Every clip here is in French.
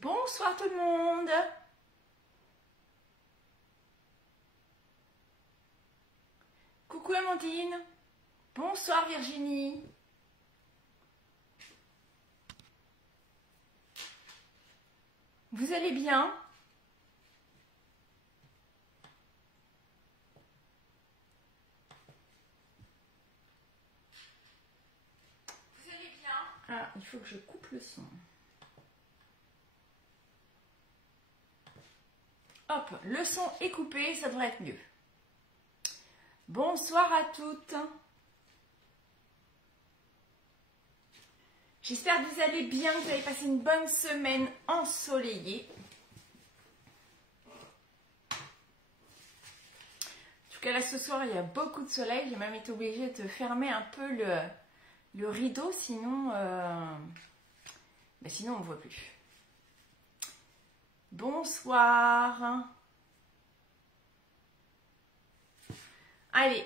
Bonsoir tout le monde. Coucou Amandine. Bonsoir Virginie. Vous allez bien? Vous allez bien? Ah, il faut que je coupe le son. Hop, le son est coupé, ça devrait être mieux. Bonsoir à toutes. J'espère que vous allez bien, que vous avez passé une bonne semaine ensoleillée. En tout cas là ce soir il y a beaucoup de soleil, j'ai même été obligée de fermer un peu le rideau, sinon, sinon on ne voit plus. Bonsoir. Allez,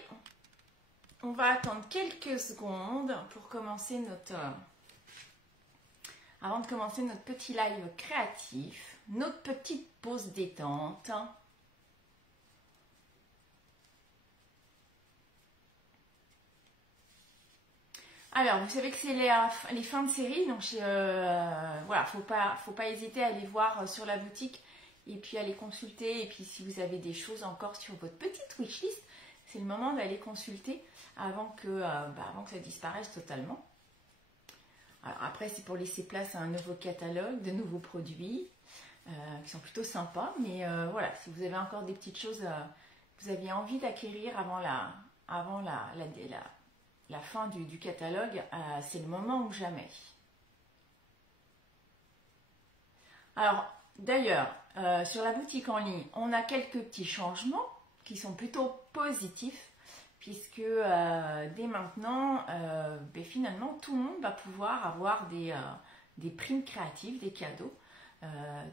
on va attendre quelques secondes pour commencer avant de commencer notre petit live créatif, notre petite pause détente. Alors, vous savez que c'est les fins de série, donc voilà, faut pas hésiter à aller voir sur la boutique et puis aller consulter. Et puis si vous avez des choses encore sur votre petite wishlist, c'est le moment d'aller consulter avant que ça disparaisse totalement. Alors après, c'est pour laisser place à un nouveau catalogue, de nouveaux produits qui sont plutôt sympas. Mais voilà, si vous avez encore des petites choses que vous aviez envie d'acquérir avant la fin du catalogue, c'est le moment ou jamais. Alors, d'ailleurs, sur la boutique en ligne, on a quelques petits changements qui sont plutôt positifs, puisque dès maintenant, finalement, tout le monde va pouvoir avoir des primes créatives, des cadeaux.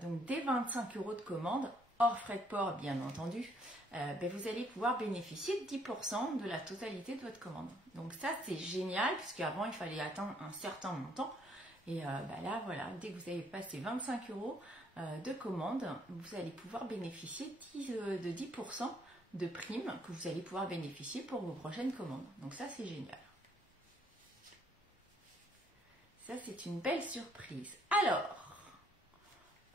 Donc, dès 25 € de commande, hors frais de port, bien entendu, vous allez pouvoir bénéficier de 10% de la totalité de votre commande. Donc ça, c'est génial, puisqu'avant, il fallait atteindre un certain montant. Et là, voilà, dès que vous avez passé 25 € de commande, vous allez pouvoir bénéficier de 10% de primes que vous allez pouvoir bénéficier pour vos prochaines commandes. Donc ça, c'est génial. Ça, c'est une belle surprise. Alors,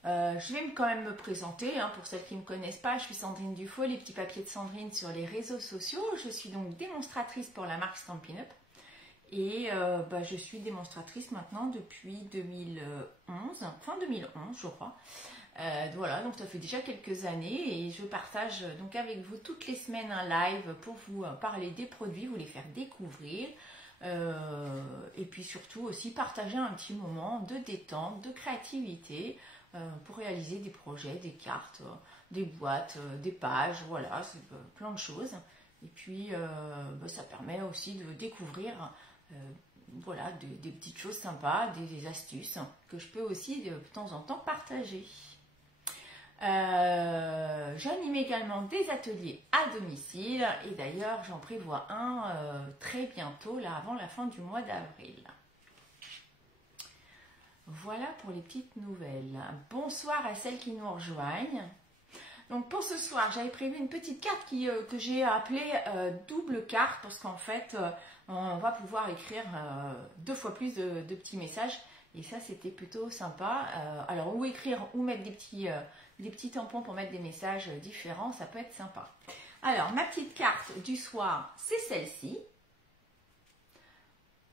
je vais quand même me présenter, pour celles qui ne me connaissent pas, je suis Sandrine Dufaux, les petits papiers de Sandrine sur les réseaux sociaux. Je suis donc démonstratrice pour la marque Stampin' Up. Et je suis démonstratrice maintenant depuis 2011, fin 2011 je crois. Voilà, donc ça fait déjà quelques années et je partage donc avec vous toutes les semaines un live pour vous parler des produits, vous les faire découvrir. Et puis surtout aussi partager un petit moment de détente, de créativité pour réaliser des projets, des cartes, des boîtes, des pages, voilà, c'est plein de choses. Et puis ça permet aussi de découvrir voilà, des petites choses sympas, des astuces que je peux aussi de temps en temps partager. J'anime également des ateliers à domicile et d'ailleurs j'en prévois un très bientôt, là avant la fin du mois d'avril. Voilà pour les petites nouvelles. Bonsoir à celles qui nous rejoignent. Donc pour ce soir, j'avais prévu une petite carte que j'ai appelée double carte parce qu'en fait, on va pouvoir écrire 2 fois plus de petits messages et ça c'était plutôt sympa. Alors ou écrire ou mettre des petits tampons pour mettre des messages différents, ça peut être sympa. Alors ma petite carte du soir, c'est celle-ci.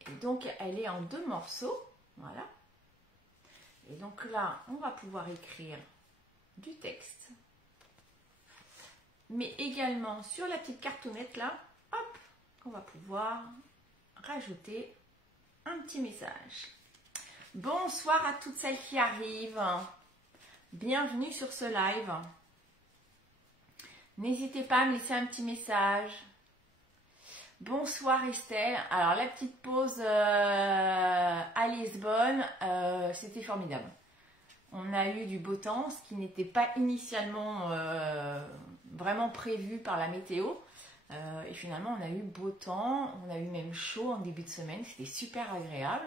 Et donc elle est en 2 morceaux, voilà. Et donc là, on va pouvoir écrire du texte. Mais également sur la petite cartonnette là, hop, on va pouvoir rajouter un petit message. Bonsoir à toutes celles qui arrivent. Bienvenue sur ce live. N'hésitez pas à me laisser un petit message. Bonsoir Estelle. Alors la petite pause à Lisbonne, c'était formidable. On a eu du beau temps, ce qui n'était pas initialement vraiment prévu par la météo. Et finalement, on a eu beau temps, on a eu même chaud en début de semaine, c'était super agréable.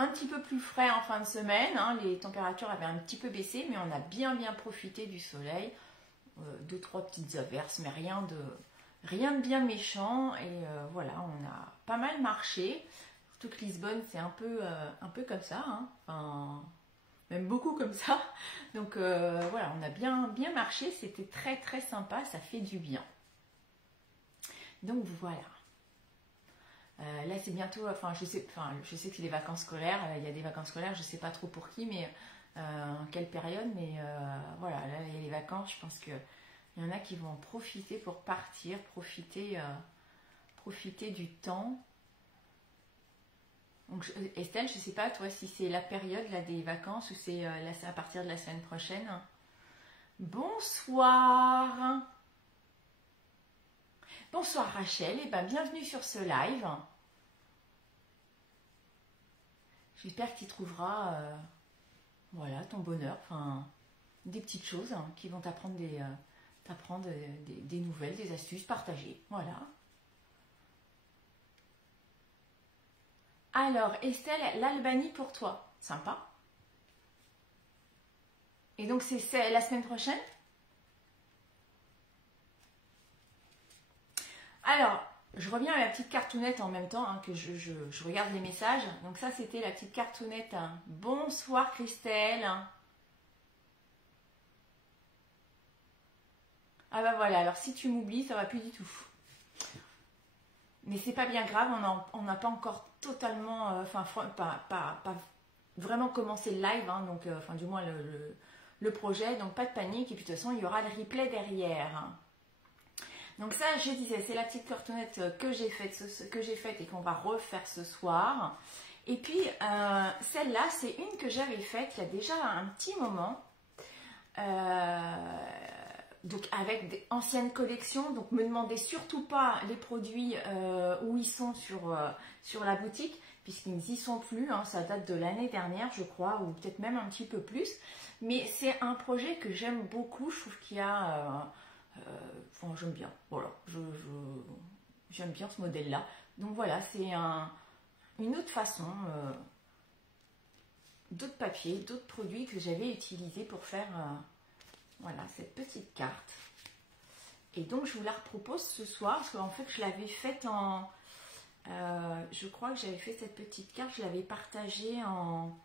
un petit peu plus frais en fin de semaine, hein, les températures avaient un petit peu baissé, mais on a bien profité du soleil. 2-3 petites averses, mais rien de bien méchant. Et voilà, on a pas mal marché. Surtout que Lisbonne, c'est un peu comme ça, hein. Enfin, même beaucoup comme ça. Donc voilà, on a bien marché. C'était très sympa, ça fait du bien. Donc voilà. Là, c'est bientôt, je sais que c'est les vacances scolaires. Il y a des vacances scolaires, je ne sais pas trop pour qui, mais en quelle période. Mais voilà, là, il y a les vacances. Je pense qu'il y en a qui vont en profiter pour partir, profiter du temps. Donc, Estelle, je ne sais pas, toi, si c'est la période là, des vacances ou c'est à partir de la semaine prochaine. Bonsoir. Bonsoir Rachel, et bienvenue sur ce live. J'espère que tu trouveras voilà, ton bonheur, des petites choses qui vont t'apprendre des nouvelles, des astuces partagées. Voilà. Alors, Estelle, l'Albanie pour toi. Sympa. Et donc, c'est la semaine prochaine? Alors, je reviens à la petite cartoonette en même temps, hein, que je regarde les messages. Donc ça, c'était la petite cartoonette. Hein. Bonsoir Christelle. Ah bah voilà, alors si tu m'oublies, ça va plus du tout. Mais c'est pas bien grave, on n'a pas encore totalement, pas vraiment commencé le live, hein, donc, du moins le projet, donc pas de panique. Et puis de toute façon, il y aura le replay derrière. Hein. Donc ça, je disais, c'est la petite cartoonette que j'ai faite et qu'on va refaire ce soir. Et puis, celle-là, c'est une que j'avais faite il y a déjà un petit moment. Donc avec des anciennes collections. Donc me demandez surtout pas les produits où ils sont sur la boutique, puisqu'ils n'y sont plus. Hein, ça date de l'année dernière, je crois, ou peut-être même un petit peu plus. Mais c'est un projet que j'aime beaucoup. Je trouve qu'il y a... j'aime bien, voilà, j'aime bien ce modèle-là. Donc voilà, c'est une autre façon, d'autres papiers, d'autres produits que j'avais utilisés pour faire voilà, cette petite carte. Et donc je vous la repropose ce soir, parce qu'en fait je l'avais faite en... je crois que j'avais fait cette petite carte, je l'avais partagée en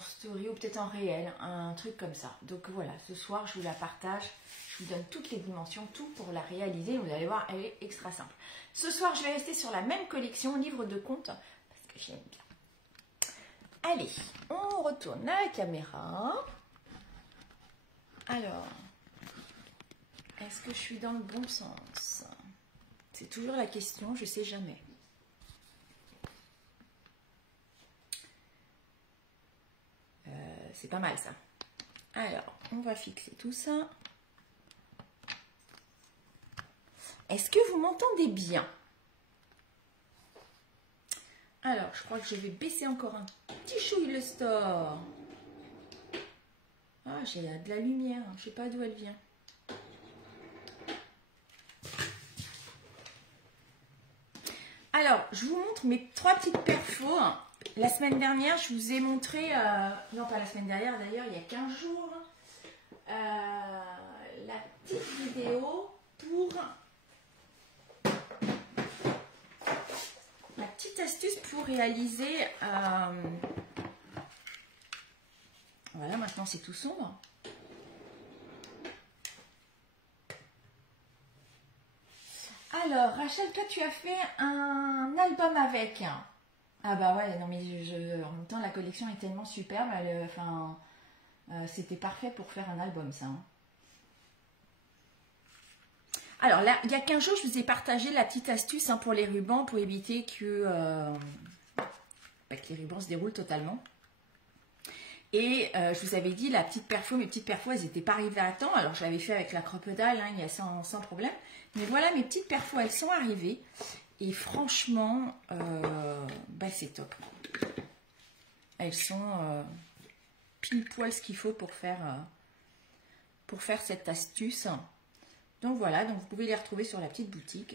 story ou peut-être en réel, un truc comme ça. Donc voilà, ce soir je vous la partage, je vous donne toutes les dimensions, tout pour la réaliser. Vous allez voir, elle est extra simple. Ce soir je vais rester sur la même collection, livre de contes, parce que j'aime bien. Allez, on retourne à la caméra. Alors, est-ce que je suis dans le bon sens? C'est toujours la question, je ne sais jamais. C'est pas mal ça. Alors, on va fixer tout ça. Est-ce que vous m'entendez bien? Alors, je crois que je vais baisser encore un petit chouille le store. Ah, j'ai de la lumière, je ne sais pas d'où elle vient. Alors, je vous montre mes 3 petites perfos. La semaine dernière, je vous ai montré, non pas la semaine dernière d'ailleurs, il y a 15 jours, la petite vidéo pour la petite astuce pour réaliser, voilà, maintenant c'est tout sombre. Alors, Rachel, toi tu as fait un album avec. Ah bah ouais, non mais en même temps la collection est tellement superbe, c'était parfait pour faire un album ça. Hein. Alors là, il y a 15 jours, je vous ai partagé la petite astuce hein, pour les rubans, pour éviter que les rubans se déroulent totalement. Et je vous avais dit, la petite perfo, mes petites perfos, elles n'étaient pas arrivées à temps. Alors je l'avais fait avec la crocodile, hein, il y a sans problème. Mais voilà, mes petites perfos, elles sont arrivées. Et franchement, c'est top. Elles sont pile poil ce qu'il faut pour faire cette astuce. Donc voilà, donc vous pouvez les retrouver sur la petite boutique.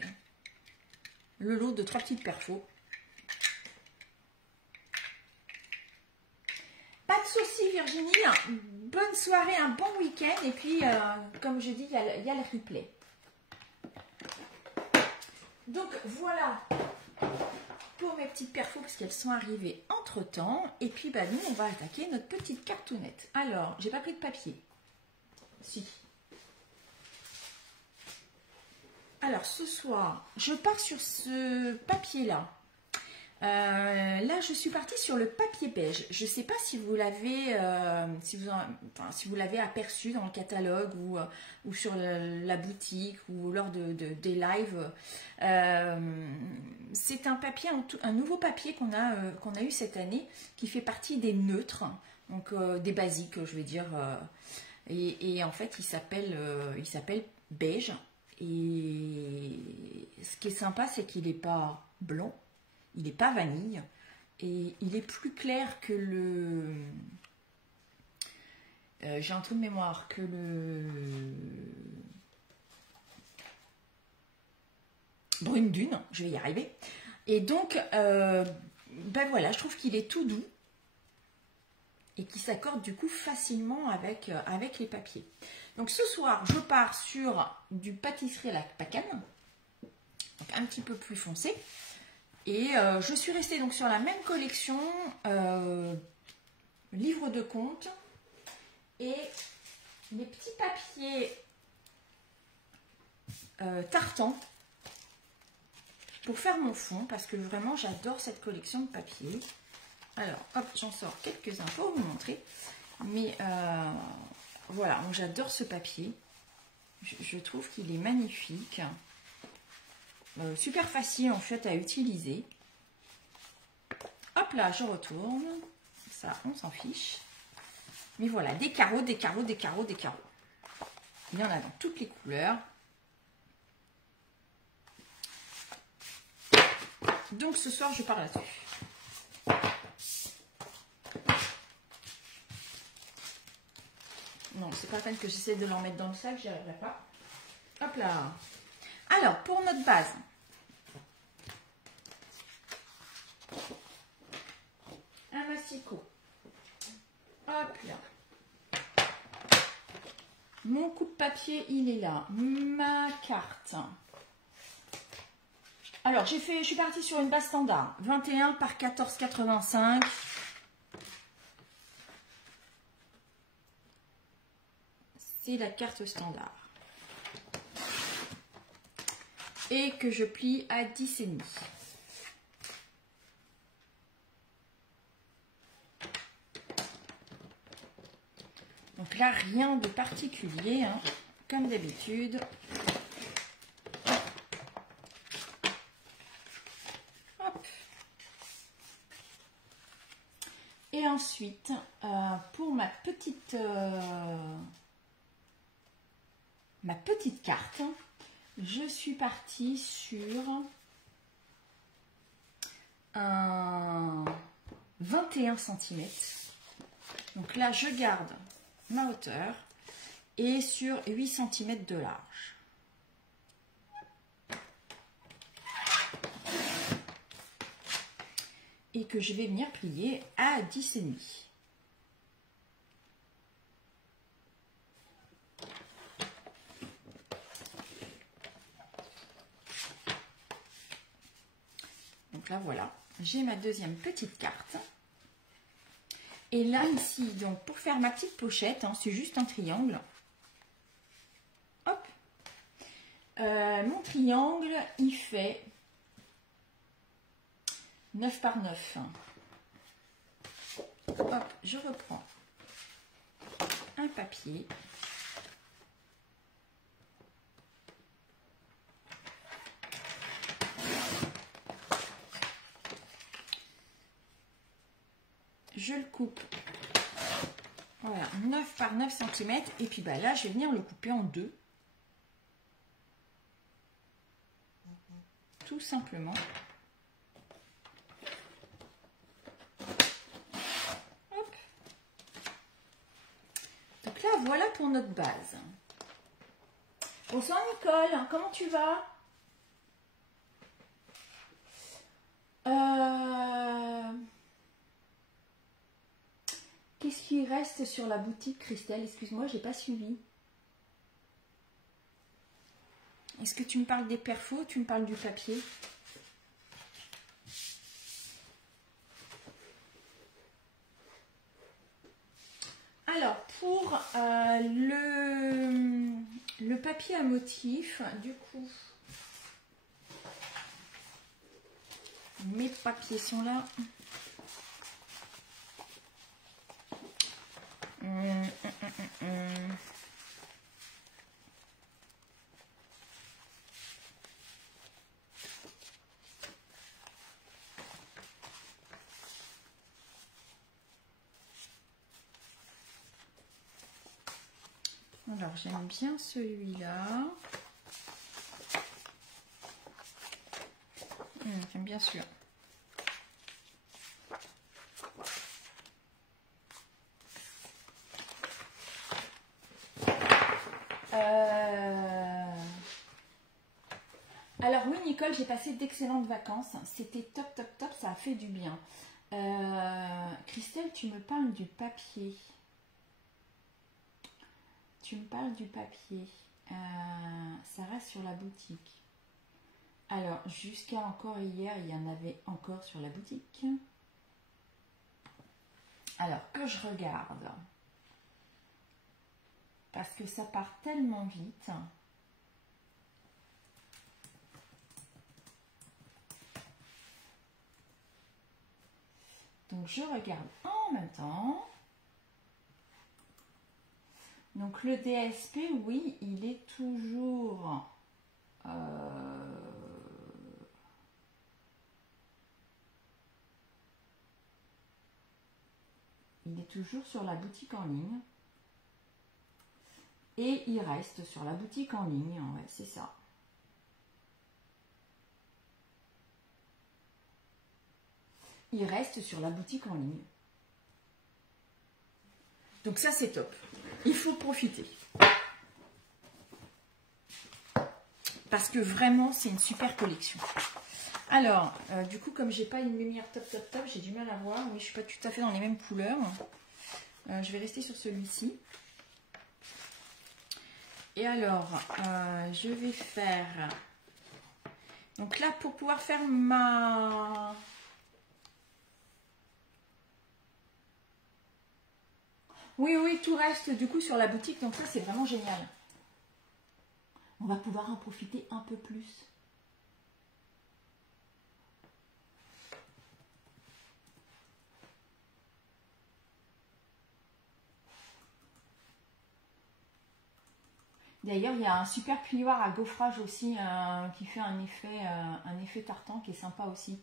Le lot de 3 petites perfos. Virginie, bonne soirée, un bon week-end. Et puis, comme je dis, il y a le replay. Donc, voilà pour mes petites perfos, parce qu'elles sont arrivées entre-temps. Et puis, bah, nous, on va attaquer notre petite cartonnette. Alors, j'ai pas pris de papier. Si. Alors, ce soir, je pars sur ce papier-là. Là, je suis partie sur le papier beige. Je ne sais pas si vous l'avez si vous l'avez aperçu dans le catalogue ou sur la boutique ou lors des lives. C'est un papier, un nouveau papier qu'on a eu cette année qui fait partie des neutres, donc des basiques, je vais dire. Et en fait, il s'appelle beige. Et ce qui est sympa, c'est qu'il n'est pas blanc. Il n'est pas vanille et il est plus clair que le... j'ai un trou de mémoire, que le... brune dune, je vais y arriver. Et donc, ben voilà, je trouve qu'il est tout doux et qui s'accorde du coup facilement avec les papiers. Donc ce soir, je pars sur du pâtisserie à la pacane, donc un petit peu plus foncé. Et je suis restée donc sur la même collection, livre de compte et les petits papiers tartan pour faire mon fond, parce que vraiment j'adore cette collection de papiers. Alors hop, j'en sors quelques-uns pour vous montrer, mais voilà, donc j'adore ce papier, je trouve qu'il est magnifique. Super facile en fait à utiliser. Hop là, je retourne. Ça, on s'en fiche. Mais voilà, des carreaux, des carreaux, des carreaux, des carreaux. Il y en a dans toutes les couleurs. Donc ce soir, je pars là-dessus. Non, c'est pas la peine que j'essaie de l'en mettre dans le sac, j'y arriverai pas. Hop là. Alors, pour notre base, un massicot. Hop là. Mon coup de papier, il est là. Ma carte. Alors, je suis partie sur une base standard. 21 par 14,85. C'est la carte standard. Et que je plie à 10,5. Donc là, rien de particulier, hein, comme d'habitude. Hop. Et ensuite, pour ma petite carte, je suis partie sur un 21 cm. Donc là, je garde ma hauteur et sur 8 cm de large. Et que je vais venir plier à 10,5. Donc là, voilà, j'ai ma deuxième petite carte. Et là, ici, donc pour faire ma petite pochette, hein, c'est juste un triangle. Hop. Mon triangle, il fait 9 par 9. Hop, je reprends un papier. Je le coupe, voilà, 9 par 9 cm. Et puis bah, là, je vais venir le couper en deux. Tout simplement. Hop. Donc là, voilà pour notre base. Bonsoir Nicole, comment tu vas? qu'est-ce qui reste sur la boutique, Christelle? Excuse-moi, j'ai pas suivi. Est-ce que tu me parles des perfos ou tu me parles du papier? Alors, pour le papier à motif, du coup, mes papiers sont là. Alors, j'aime bien celui-là. J'aime bien celui-là. Alors oui, Nicole, j'ai passé d'excellentes vacances. C'était top, top, top. Ça a fait du bien. Christelle, tu me parles du papier. Tu me parles du papier. Ça reste sur la boutique. Alors, jusqu'à encore hier, il y en avait encore sur la boutique. Alors, que je regarde. Parce que ça part tellement vite. Donc, je regarde en même temps. Donc, le DSP, oui, il est toujours... il est toujours sur la boutique en ligne. Et il reste sur la boutique en ligne. Ouais, c'est ça. Il reste sur la boutique en ligne. Donc ça, c'est top. Il faut profiter. Parce que vraiment, c'est une super collection. Alors, du coup, comme j'ai pas une lumière top, top, top, j'ai du mal à voir. Oui, je suis pas tout à fait dans les mêmes couleurs. Je vais rester sur celui-ci. Et alors, je vais faire... Donc là, pour pouvoir faire ma... Oui, oui, tout reste du coup sur la boutique. Donc ça, c'est vraiment génial. On va pouvoir en profiter un peu plus. D'ailleurs, il y a un super plioir à gaufrage aussi qui fait un effet tartan qui est sympa aussi.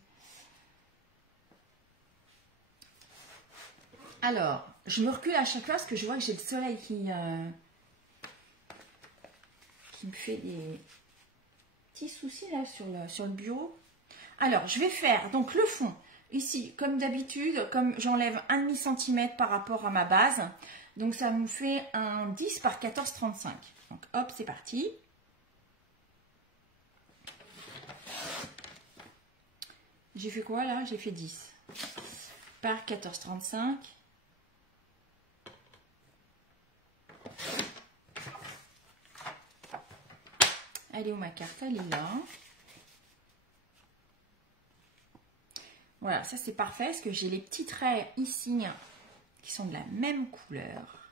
Alors, je me recule à chaque fois parce que je vois que j'ai le soleil qui me fait des petits soucis là sur le bureau. Alors, je vais faire donc le fond. Ici, comme d'habitude, comme j'enlève 1,5 cm par rapport à ma base, donc ça me fait un 10 par 14,35. Donc hop, c'est parti. J'ai fait quoi là? J'ai fait 10 par 14,35. Elle est où ma carte? Elle est là. Voilà, ça c'est parfait parce que j'ai les petits traits ici qui sont de la même couleur.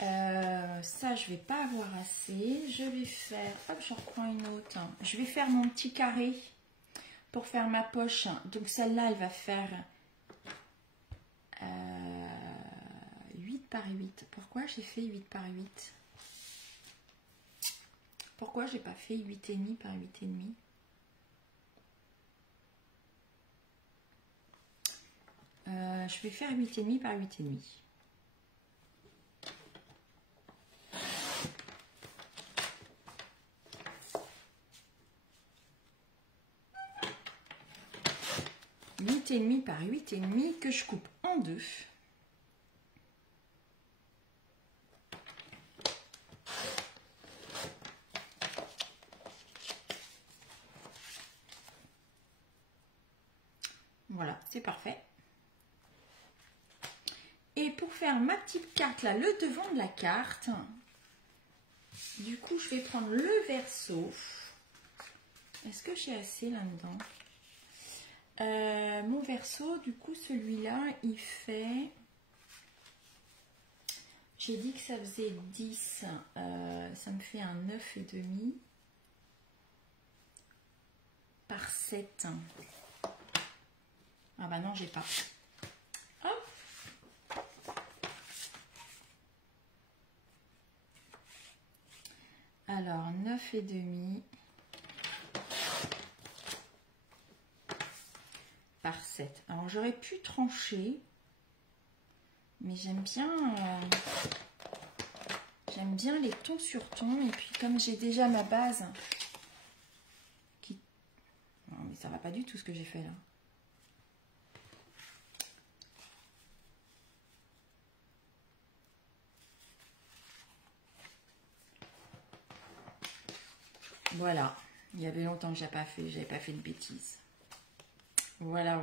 Ça, je vais pas avoir assez. Je vais faire... Hop, j'en reprends une autre. Je vais faire mon petit carré pour faire ma poche. Donc celle-là, elle va faire 8 par 8. Pourquoi j'ai fait 8 par 8? Pourquoi j'ai pas fait 8,5 par 8,5? Je vais faire 8,5 par 8,5. Et demi par 8,5 que je coupe en deux. Voilà, c'est parfait. faire ma petite carte là, le devant de la carte. Du coup, je vais prendre le verso. Est-ce que j'ai assez là-dedans? Mon verso, du coup, celui-là, il fait... J'ai dit que ça faisait 10. Ça me fait un 9,5 par 7. Ah bah non, j'ai pas. Hop. Alors, 9,5 par 7. Alors, j'aurais pu trancher, mais j'aime bien les tons sur tons. Et puis, comme j'ai déjà ma base qui... Non, mais ça va pas du tout ce que j'ai fait là. Voilà, il y avait longtemps que j'avais pas fait de bêtises. Voilà.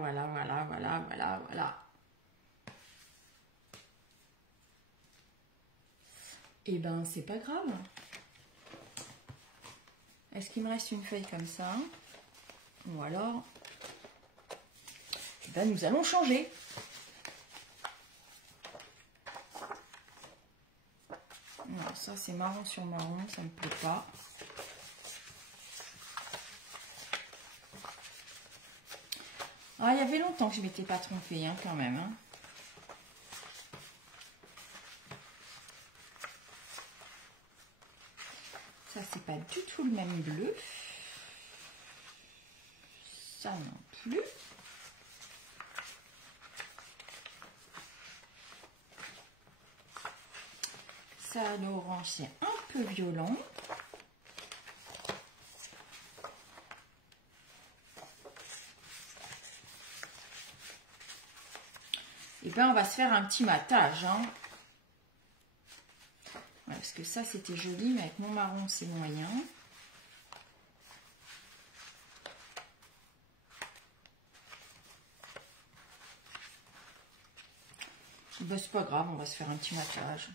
Et ben, c'est pas grave. Est-ce qu'il me reste une feuille comme ça? Ou alors, ben, nous allons changer. Non, ça c'est marron sur marron, ça me plaît pas. Ah, il y avait longtemps que je ne m'étais pas trompée, hein, quand même. Hein. Ça, c'est pas du tout le même bleu. Ça non plus. Ça, l'orange, c'est un peu violent. Et bien, on va se faire un petit matage. Hein. Ouais, parce que ça, c'était joli, mais avec mon marron, c'est moyen. Ben, c'est pas grave, on va se faire un petit matage.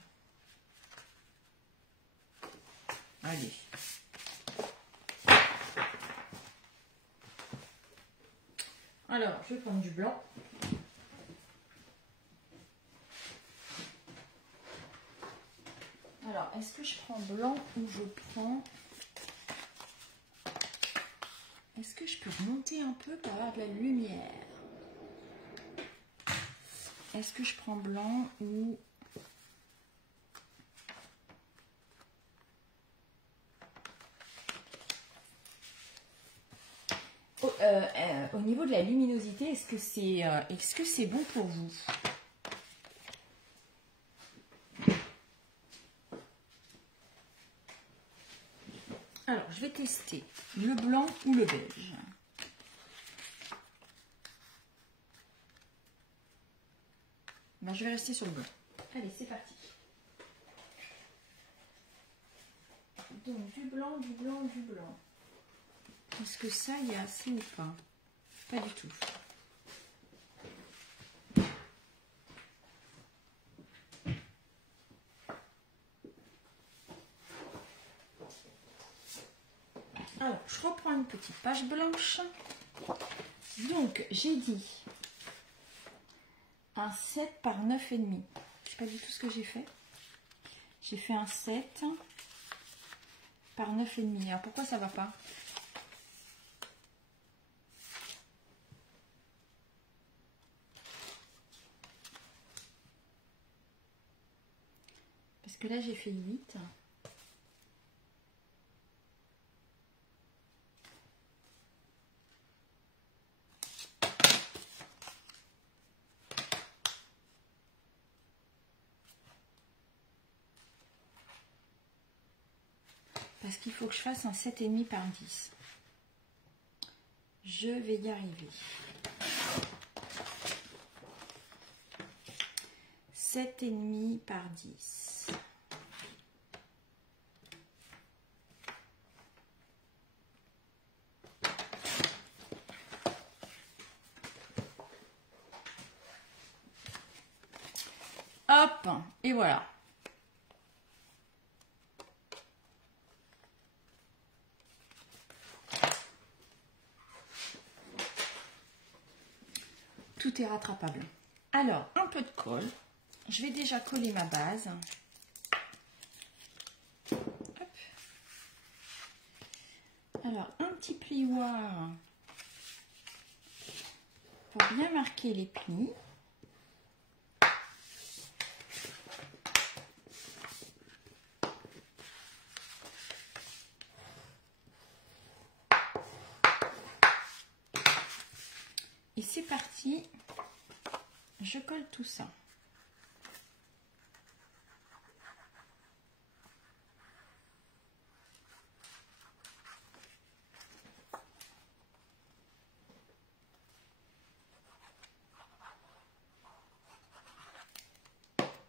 Allez. Alors, je vais prendre du blanc. Alors, est-ce que je prends blanc ou je prends... Est-ce que je peux remonter un peu pour avoir de la lumière? Est-ce que je prends blanc ou... Au niveau de la luminosité, est-ce que c'est bon pour vous? Alors, je vais tester le blanc ou le beige. Ben, je vais rester sur le blanc. Allez, c'est parti. Donc, du blanc, du blanc, du blanc. Est-ce que ça, il y a assez ou pas? Pas du tout. Alors, je reprends une petite page blanche. Donc, j'ai dit un 7 par 9,5. Je ne sais pas du tout ce que j'ai fait. J'ai fait un 7 par 9,5. Alors, pourquoi ça ne va pas? Parce que là, j'ai fait 8. Parce qu'il faut que je fasse un 7,5 par 10. Je vais y arriver. 7,5 par 10. Hop, Hop, et voilà. Tout est rattrapable. Alors, un peu de colle. Je vais déjà coller ma base. Hop. Alors, un petit plioir pour bien marquer les plis. Et c'est parti, je colle tout ça.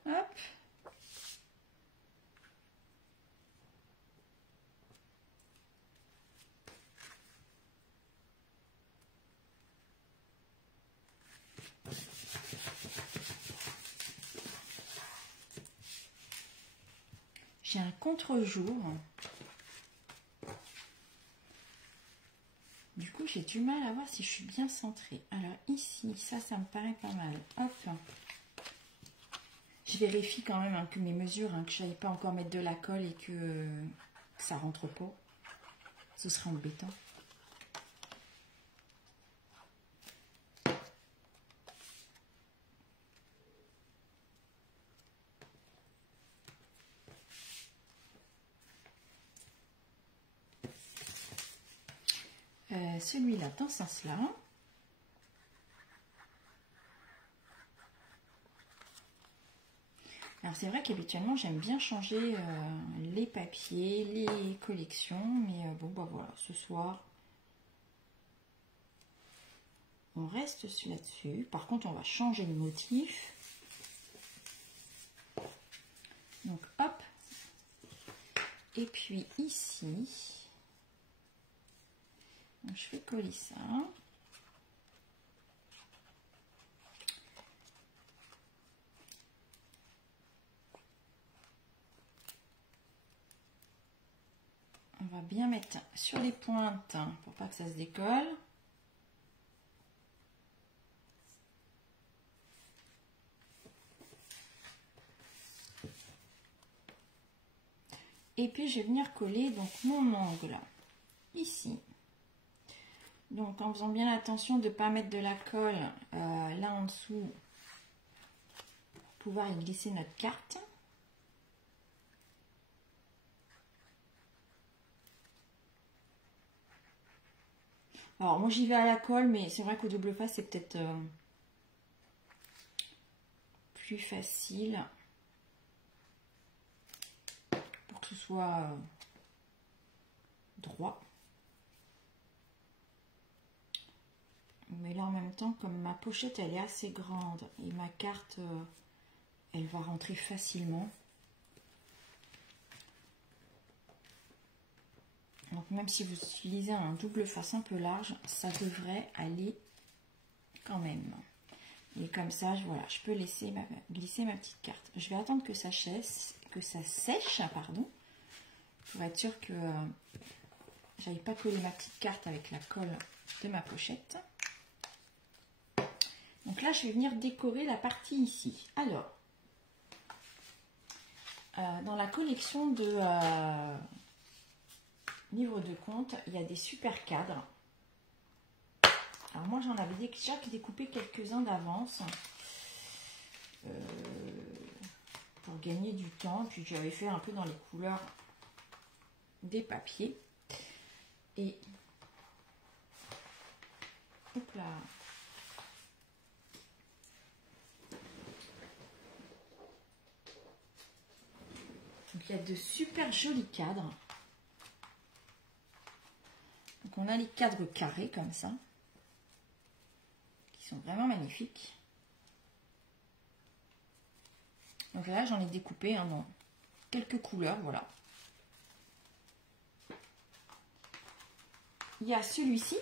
Hop. J'ai un contre-jour. Du coup, j'ai du mal à voir si je suis bien centrée. Alors ici, ça me paraît pas mal. Hop. Je vérifie quand même que mes mesures, que je n'aille pas encore mettre de la colle et que ça rentre pas. Ce serait embêtant. Celui-là dans ce sens-là. Alors c'est vrai qu'habituellement j'aime bien changer les papiers, les collections, mais bon bah voilà, ce soir on reste là-dessus. Par contre on va changer le motif. Donc hop, et puis ici, donc, je vais coller ça. On va bien mettre sur les pointes pour pas que ça se décolle. Et puis je vais venir coller donc mon angle ici. Donc en faisant bien attention de ne pas mettre de la colle là en dessous pour pouvoir y glisser notre carte. Alors moi j'y vais à la colle, mais c'est vrai qu'au double face c'est peut-être plus facile pour que ce soit droit. Mais là en même temps, comme ma pochette elle est assez grande et ma carte elle va rentrer facilement. Donc même si vous utilisez un double face un peu large, ça devrait aller quand même. Et comme ça, voilà, je peux laisser glisser ma petite carte. Je vais attendre que ça sèche, pardon, pour être sûr que j'aille pas coller ma petite carte avec la colle de ma pochette. Donc là, je vais venir décorer la partie ici. Alors, dans la collection de livres de compte, il y a des super cadres. Alors moi, j'en avais déjà découpé quelques-uns d'avance pour gagner du temps. Puis j'avais fait un peu dans les couleurs des papiers. Et hop là. Donc il y a de super jolis cadres. Donc on a les cadres carrés comme ça, qui sont vraiment magnifiques. Donc là j'en ai découpé dans quelques couleurs, voilà. Il y a celui-ci.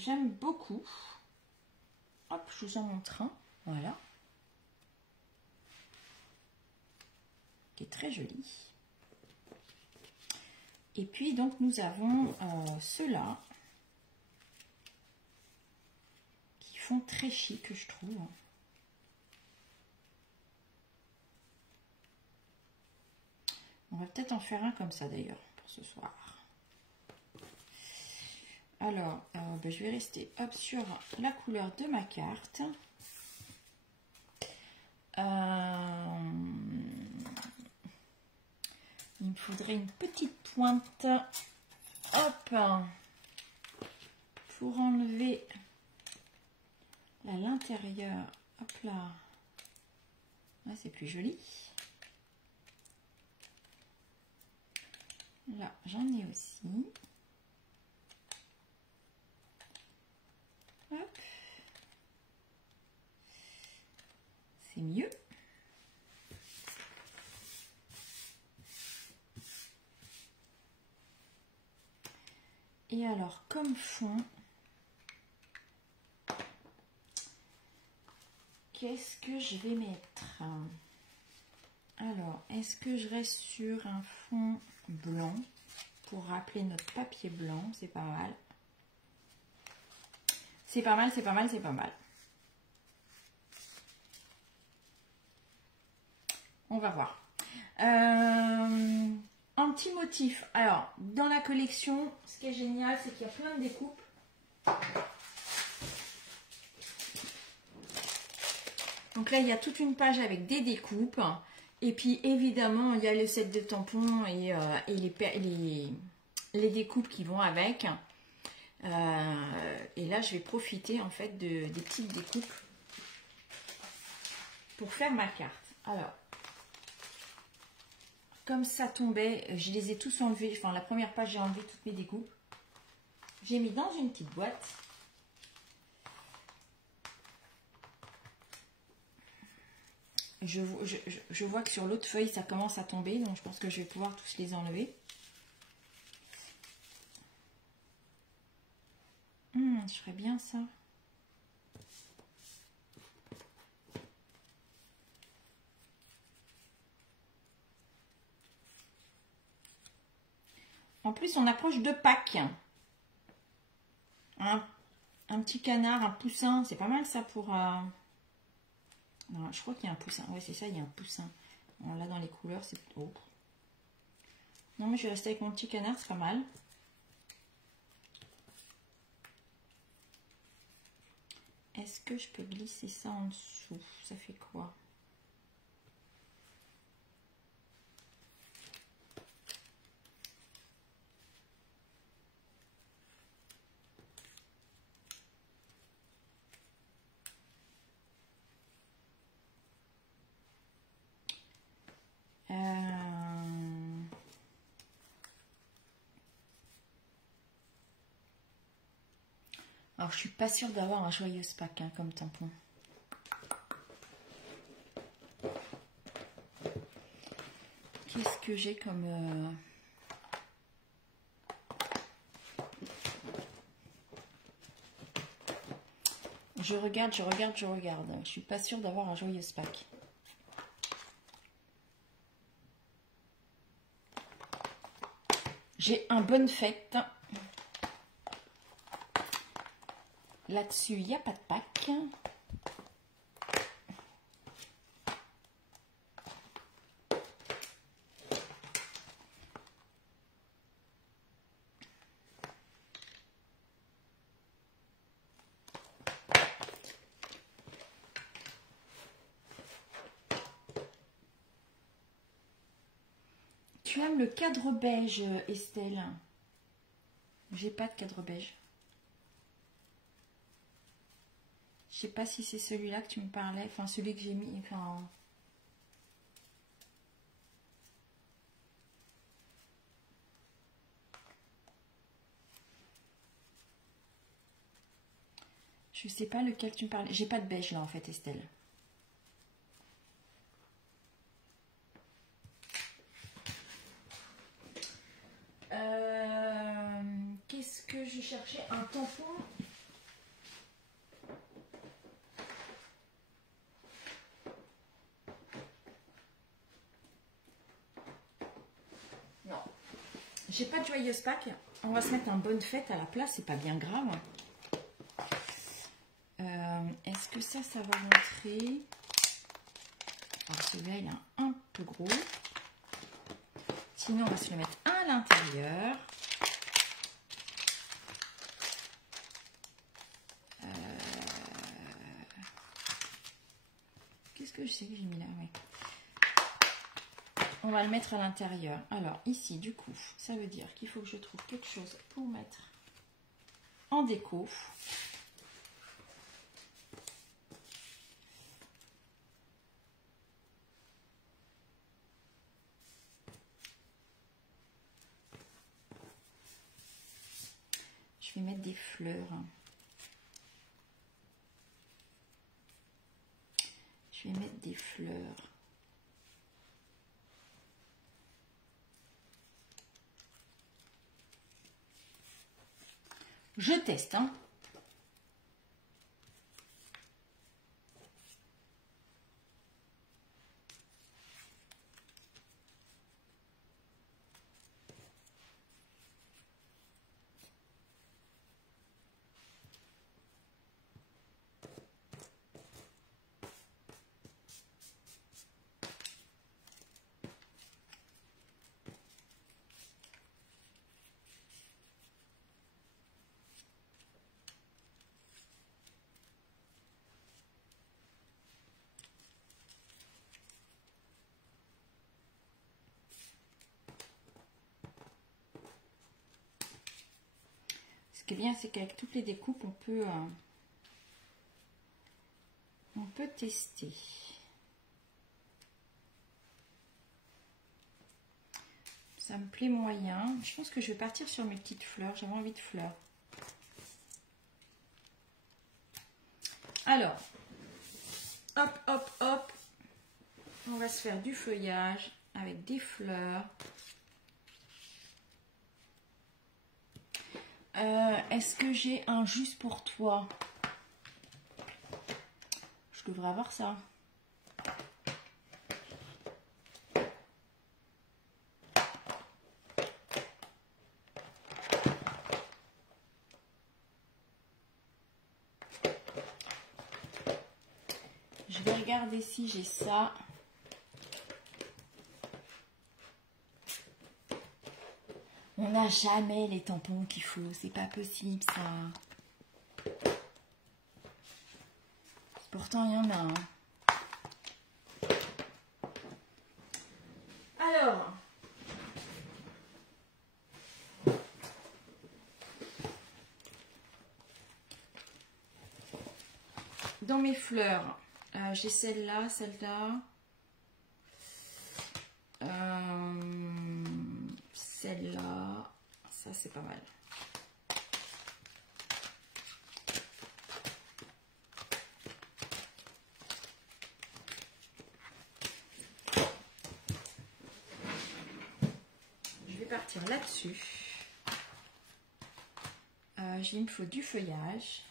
j'aime beaucoup. Hop, je vous en montre un. Voilà. Qui est très joli. Et puis donc nous avons ceux-là qui font très chic, je trouve. On va peut-être en faire un comme ça d'ailleurs pour ce soir. Alors, ben, je vais rester hop, sur la couleur de ma carte. Il me faudrait une petite pointe, hop, pour enlever à l'intérieur. Hop là, là c'est plus joli. Là, j'en ai aussi. Hop. C'est mieux. Et alors, comme fond, qu'est-ce que je vais mettre? Alors, est-ce que je reste sur un fond blanc pour rappeler notre papier blanc? C'est pas mal. C'est pas mal, c'est pas mal, c'est pas mal. On va voir. Un petit motif. Alors, dans la collection, ce qui est génial, c'est qu'il y a plein de découpes. Donc là, il y a toute une page avec des découpes. Et puis, évidemment, il y a le set de tampons et les découpes qui vont avec. Et là, je vais profiter, en fait, des petites découpes pour faire ma carte. Alors, comme ça tombait, je les ai tous enlevés. Enfin, la première page, j'ai enlevé toutes mes découpes. J'ai mis dans une petite boîte. Je vois que sur l'autre feuille, ça commence à tomber. Donc, je pense que je vais pouvoir tous les enlever. Je ferais bien ça. En plus, on approche de Pâques. Un petit canard, un poussin, c'est pas mal ça pour... Non, je crois qu'il y a un poussin. Oui, c'est ça, il y a un poussin. Bon, là, dans les couleurs, c'est... Oh. Non, mais je vais rester avec mon petit canard, c'est pas mal. Est-ce que je peux glisser ça en dessous? Ça fait quoi? Alors, je suis pas sûre d'avoir un joyeux Pâques hein, comme tampon. Qu'est-ce que j'ai comme... Je regarde. Je suis pas sûre d'avoir un joyeux Pâques. J'ai un bonne fête. Là-dessus, il n'y a pas de Pâques. Tu aimes le cadre beige, Estelle? J'ai pas de cadre beige. Je sais pas si c'est celui-là que tu me parlais, enfin celui que j'ai mis, enfin... Je sais pas lequel tu me parlais. J'ai pas de beige là en fait, Estelle. Qu'est-ce que je cherchais? Un tampon J'ai pas de joyeuse Pâques. On va se mettre un bonne fête à la place, c'est pas bien grave. Est-ce que ça va rentrer? Alors celui-là, il est un peu gros. Sinon, on va se le mettre à l'intérieur. Qu'est-ce que je sais que j'ai mis là? Oui. On va le mettre à l'intérieur. Alors ici, du coup, ça veut dire qu'il faut que je trouve quelque chose pour mettre en déco. Je vais mettre des fleurs. Je vais mettre des fleurs. Je teste, hein. Ce qui est bien, c'est qu'avec toutes les découpes, on peut tester. Ça me plaît moyen. Je pense que je vais partir sur mes petites fleurs. J'avais envie de fleurs. Alors, hop, hop, hop. On va se faire du feuillage avec des fleurs. Est-ce que j'ai un juste pour toi? Je devrais avoir ça. Je vais regarder si j'ai ça. On n'a jamais les tampons qu'il faut, c'est pas possible ça. Pourtant il y en a. Hein. Alors, dans mes fleurs, j'ai celle-là, celle-là. Celle-là, ça c'est pas mal. Je vais partir là-dessus. Il me faut du feuillage.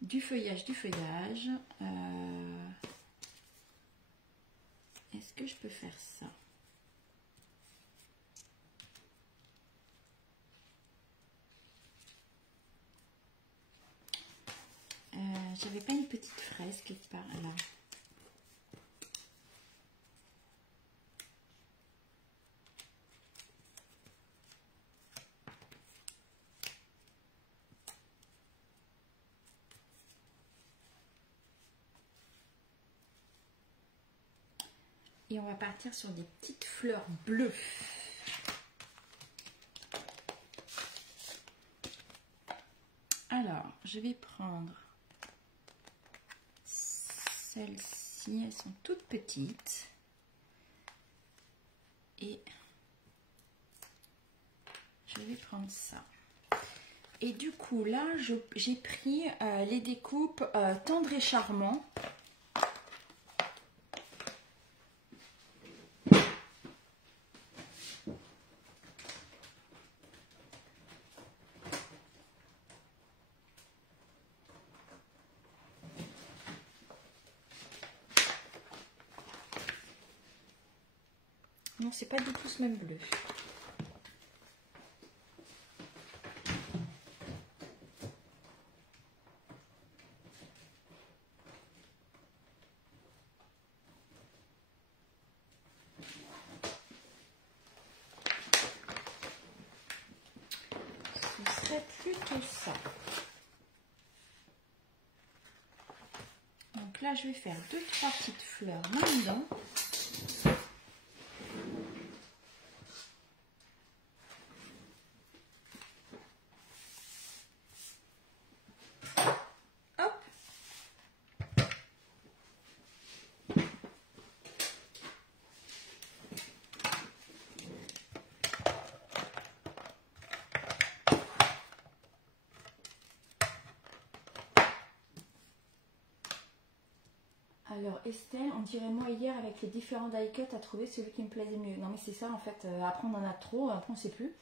Du feuillage, du feuillage. Est-ce que je peux faire ça? J'avais pas une petite fraise quelque part là. Et on va partir sur des petites fleurs bleues. Alors, je vais prendre celles-ci, elles sont toutes petites. Et je vais prendre ça. Et du coup, là, j'ai pris les découpes tendre et charmant. Non, c'est pas du tout ce même bleu. Ce serait plutôt ça. Donc là, je vais faire 2-3 petites fleurs là-dedans. Alors Estelle, on dirait moi hier avec les différents die cuts à trouver celui qui me plaisait mieux. Non mais c'est ça en fait, après on en a trop, après on ne sait plus.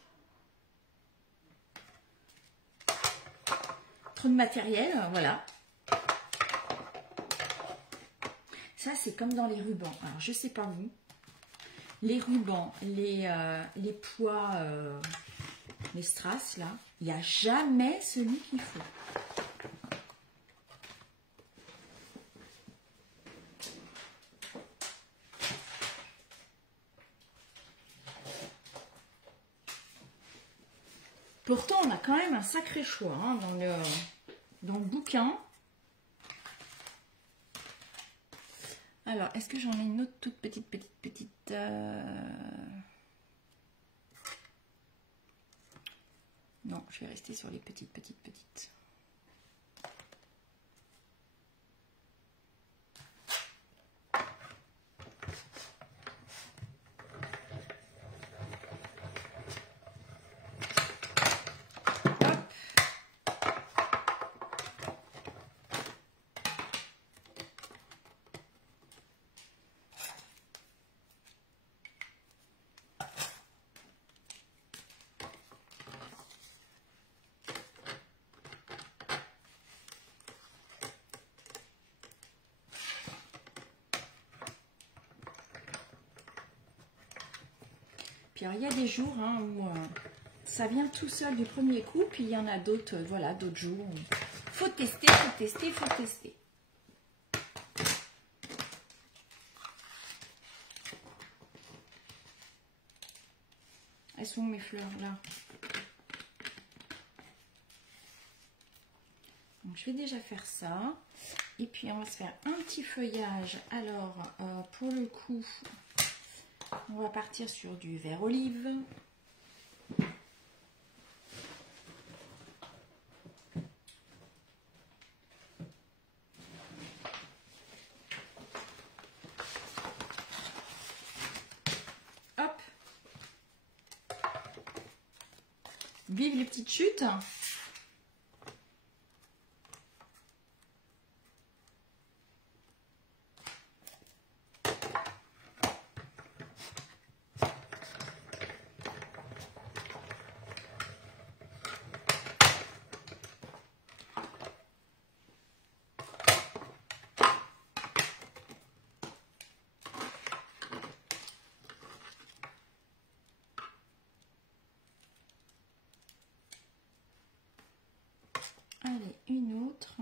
Trop de matériel, voilà. Ça c'est comme dans les rubans. Alors je sais pas vous. Les rubans, les poids, les strass là, il n'y a jamais celui qu'il faut. Pourtant, on a quand même un sacré choix hein, dans le bouquin. Alors, est-ce que j'en ai une autre toute petite Non, je vais rester sur les petites. Puis alors, il y a des jours hein, où ça vient tout seul du premier coup, puis il y en a d'autres, voilà, d'autres jours. Faut tester. Elles sont où mes fleurs là? Donc je vais déjà faire ça. Et puis on va se faire un petit feuillage. Alors pour le coup, on va partir sur du vert olive. Hop. Vive les petites chutes. Allez, une autre.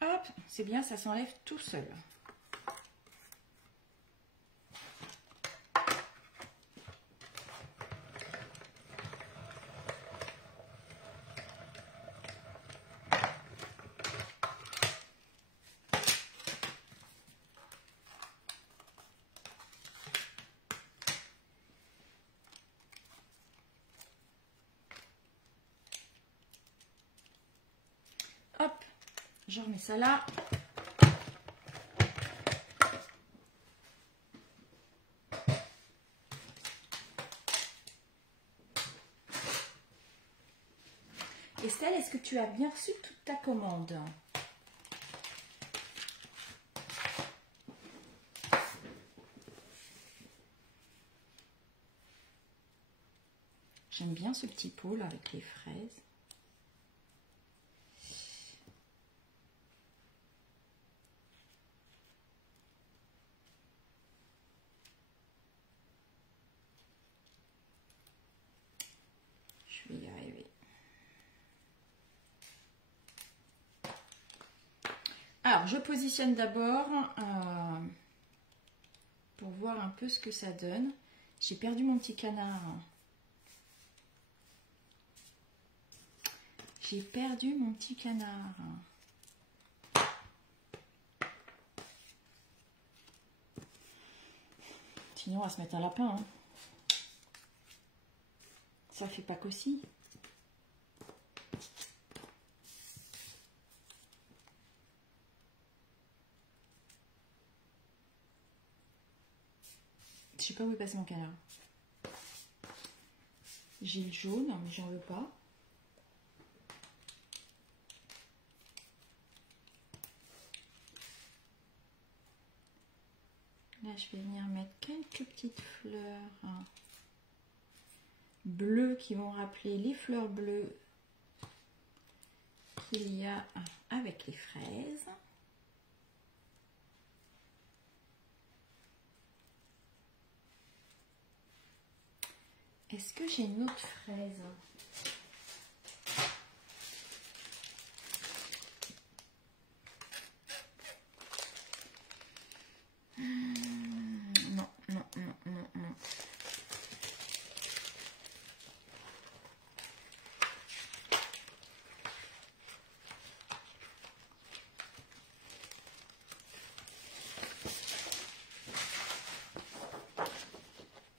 Hop, c'est bien, ça s'enlève tout seul. Hop, je remets ça là. Estelle, est-ce que tu as bien reçu toute ta commande? J'aime bien ce petit pot là avec les fraises. Je vais y arriver. Alors, je positionne d'abord pour voir un peu ce que ça donne. J'ai perdu mon petit canard. J'ai perdu mon petit canard. Sinon, on va se mettre un lapin. Hein. Ça fait pas qu'aussi. Je sais pas où est passé mon canard. J'ai le jaune, mais j'en veux pas. Là, je vais venir mettre quelques petites fleurs bleues qui vont rappeler les fleurs bleues qu'il y a avec les fraises. Est-ce que j'ai une autre fraise? Non, non, non, non, non.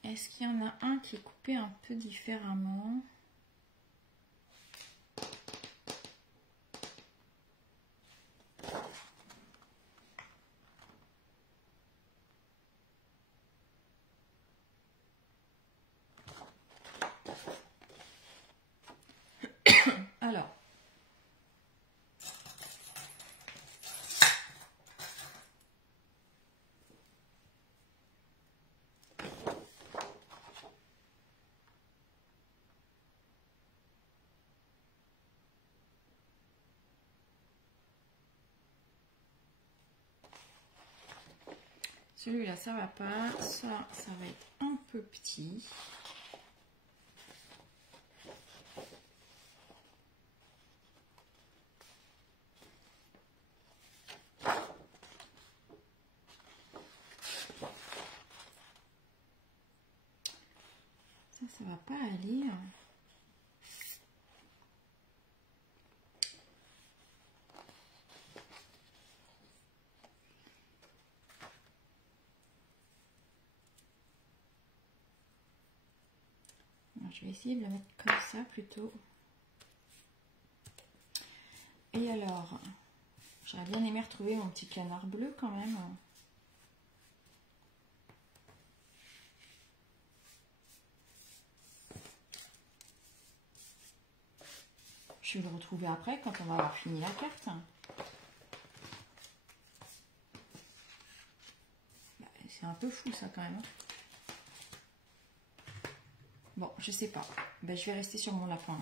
Est-ce qu'il y en a un qui est coupé un peu différemment? Alors, celui-là, ça va pas. Ça va être un peu petit. Ça va pas aller. Alors, je vais essayer de le mettre comme ça plutôt. Et alors, j'aurais bien aimé retrouver mon petit canard bleu quand même. Je vais le retrouver après quand on va avoir fini la carte. Bah, c'est un peu fou ça quand même. Bon, je sais pas. Bah, je vais rester sur mon lapin.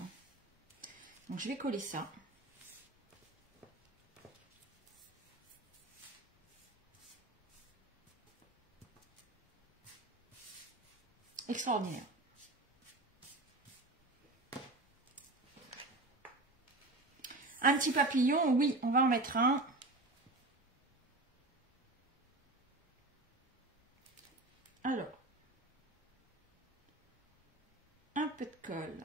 Donc je vais coller ça. Extraordinaire. Un petit papillon, oui, on va en mettre un. Alors, un peu de colle.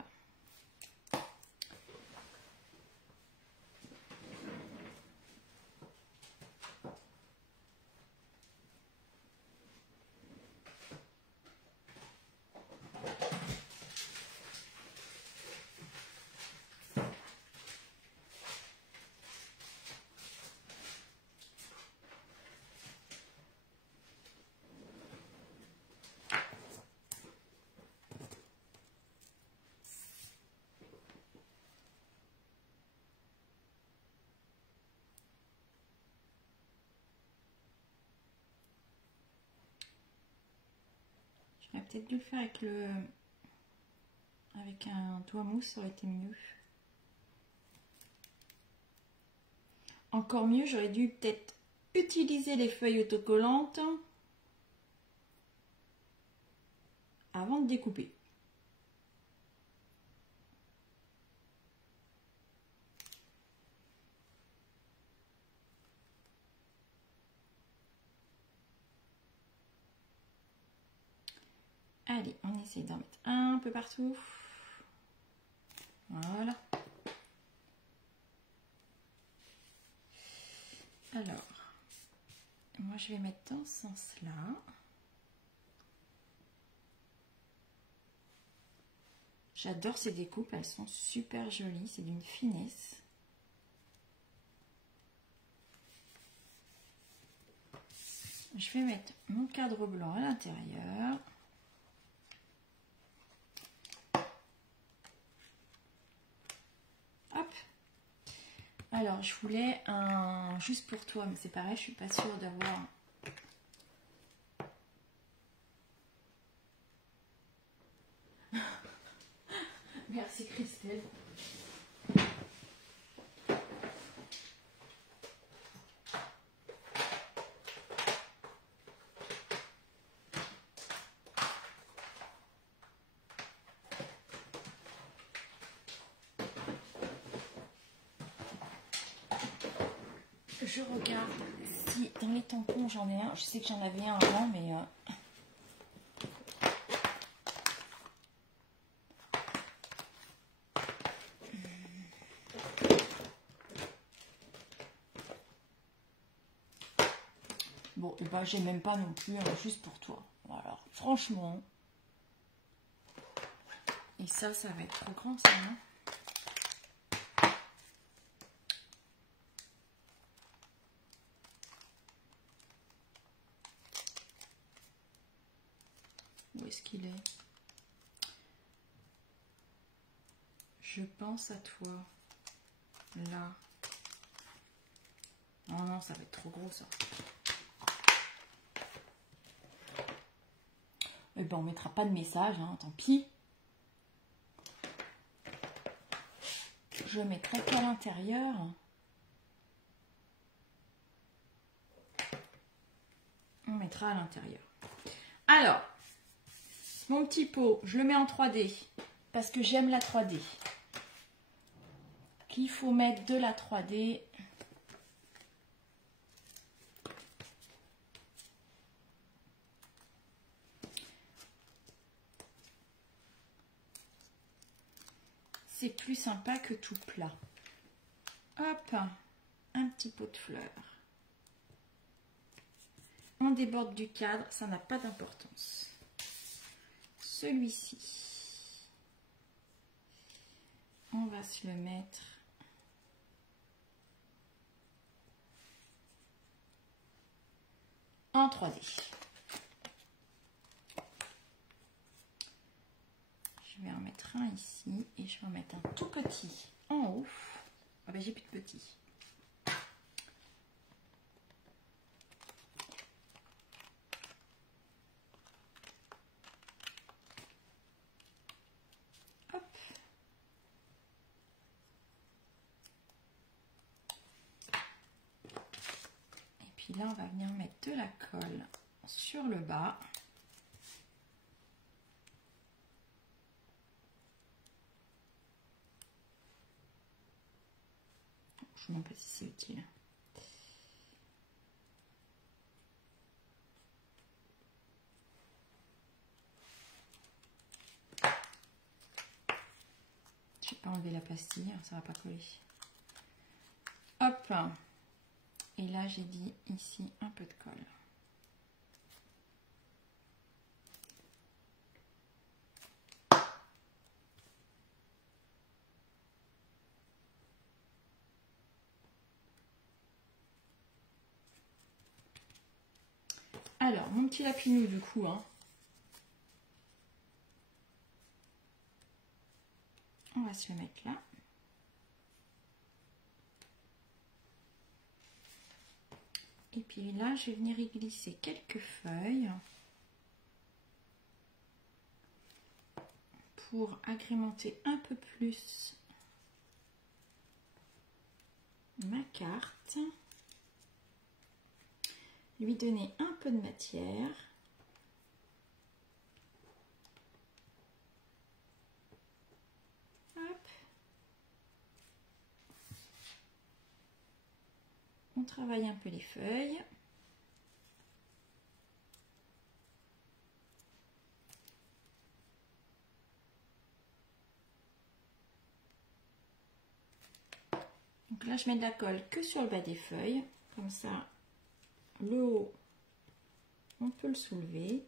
J'aurais peut-être dû le faire avec le Avec un doigt mousse, ça aurait été mieux. Encore mieux, j'aurais dû peut-être utiliser les feuilles autocollantes avant de découper. Allez, on essaye d'en mettre un peu partout. Voilà. Alors, moi je vais mettre dans ce sens-là. J'adore ces découpes, elles sont super jolies, c'est d'une finesse. Je vais mettre mon cadre blanc à l'intérieur. Hop. Alors, je voulais un juste pour toi, mais c'est pareil, je suis pas sûre d'avoir... Merci Christelle. Je regarde si dans les tampons j'en ai un. Je sais que j'en avais un avant, mais... Bon, et ben j'ai même pas non plus un juste pour toi. Voilà, franchement. Et ça va être trop grand, ça, hein. Où est-ce qu'il est? Je pense à toi. Là. Oh non, ça va être trop gros, ça. Eh ben, on mettra pas de message, hein, tant pis. Je mettrai qu'à l'intérieur. On mettra à l'intérieur. Alors, mon petit pot, je le mets en 3D parce que j'aime la 3D. Qu'il faut mettre de la 3D. C'est plus sympa que tout plat. Hop, un petit pot de fleurs. On déborde du cadre, ça n'a pas d'importance. Celui-ci, on va se le mettre en 3D. Je vais en mettre un ici et je vais en mettre un tout petit en haut. Ah ben j'ai plus de petit. Hop. Et puis là on va venir mettre de la colle sur le bas. Je ne sais même pas si c'est utile. Je n'ai pas enlevé la pastille, ça ne va pas coller. Hop. Et là j'ai dit ici un peu de colle. Alors, mon petit lapinou du coup, hein. On va se le mettre là. Et puis là, je vais venir y glisser quelques feuilles pour agrémenter un peu plus ma carte, lui donner un peu de matière. Hop. On travaille un peu les feuilles. Donc là, je mets de la colle que sur le bas des feuilles. Comme ça, le haut, on peut le soulever.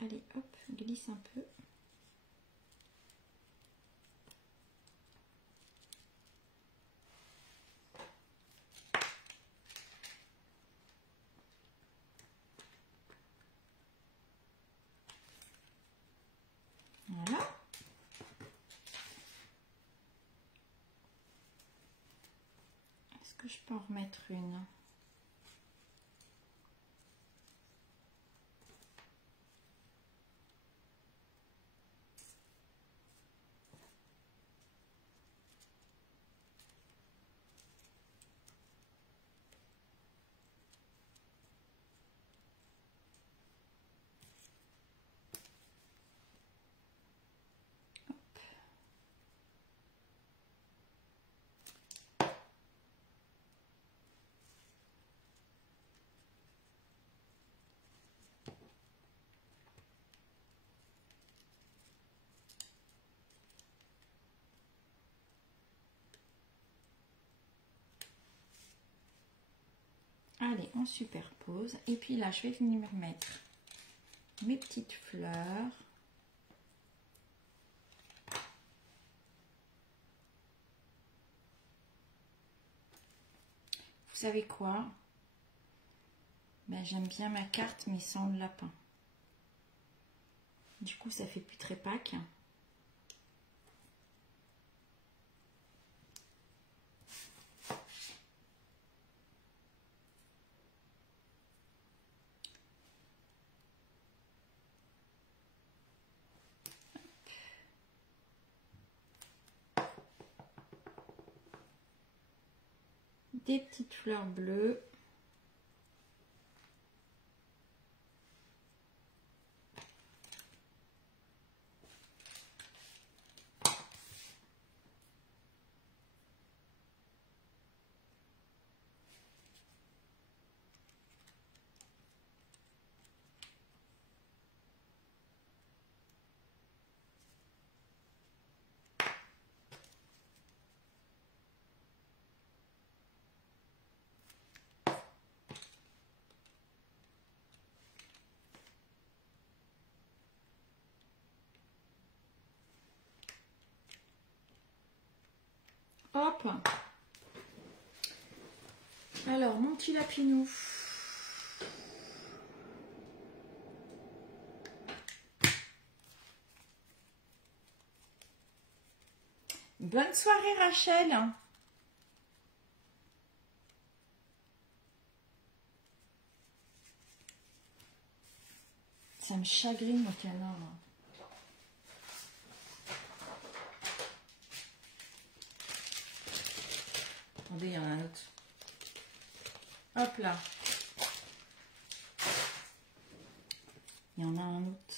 Allez, hop, glisse un peu. Voilà. Est-ce que je peux en remettre une? Allez, on superpose. Et puis là, je vais venir mettre mes petites fleurs. Vous savez quoi? Ben, j'aime bien ma carte, mais sans le lapin. Du coup, ça fait plus très Pâques. Des petites fleurs bleues. Hop. Alors, mon petit lapinou. Bonne soirée, Rachel. Ça me chagrine, mon canard. Attendez, il y en a un autre. Hop là. Il y en a un autre.